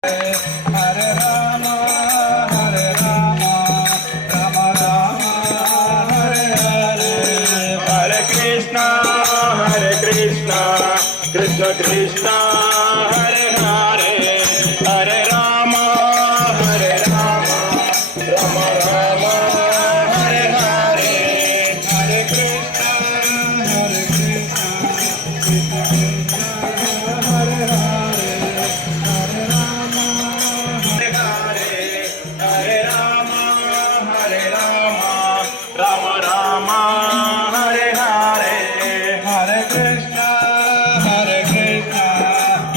Hare Rama, Hare Rama, Rama Rama, Hare Hare. Hare Krishna, Krishna Krishna, Hare Hare, Hare Rama, Rama Rama, Hare Hare. Hare Krishna, Krishna Krishna, Hare Hare, Hare Rama, Hare Hare Rama, Rama Rama, Hare Hare. Hare Krishna,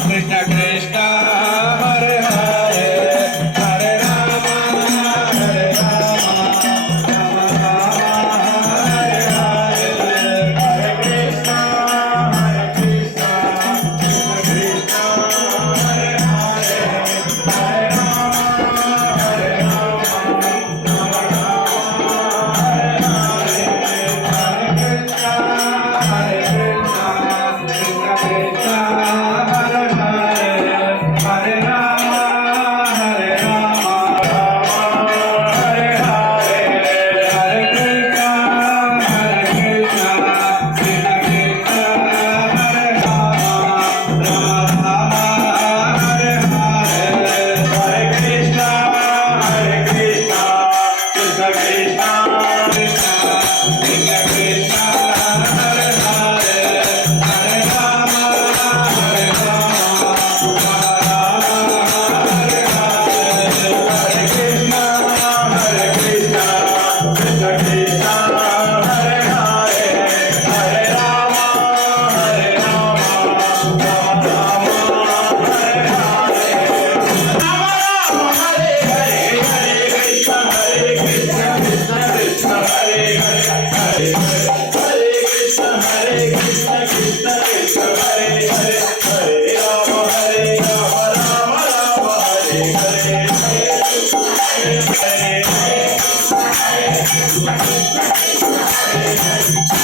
Krishna Krishna, Hare Hare, Hare Rama, Rama Rama, Hare Hare. Hare Krishna, Krishna Krishna, Hare Hare, Hare Rama, Hare Krishna, Krishna Krishna. Hare Krishna, Krishna Krishna, Hare Hare, Hare Rama, Rama Rama, Hare Hare. Rama Rama, Hare Hare, Hare Krishna, Krishna Krishna, Hare Hare, Hare Krishna, Krishna Krishna, Hare Hare, Hare Rama, Rama Rama, Hare Hare. Hare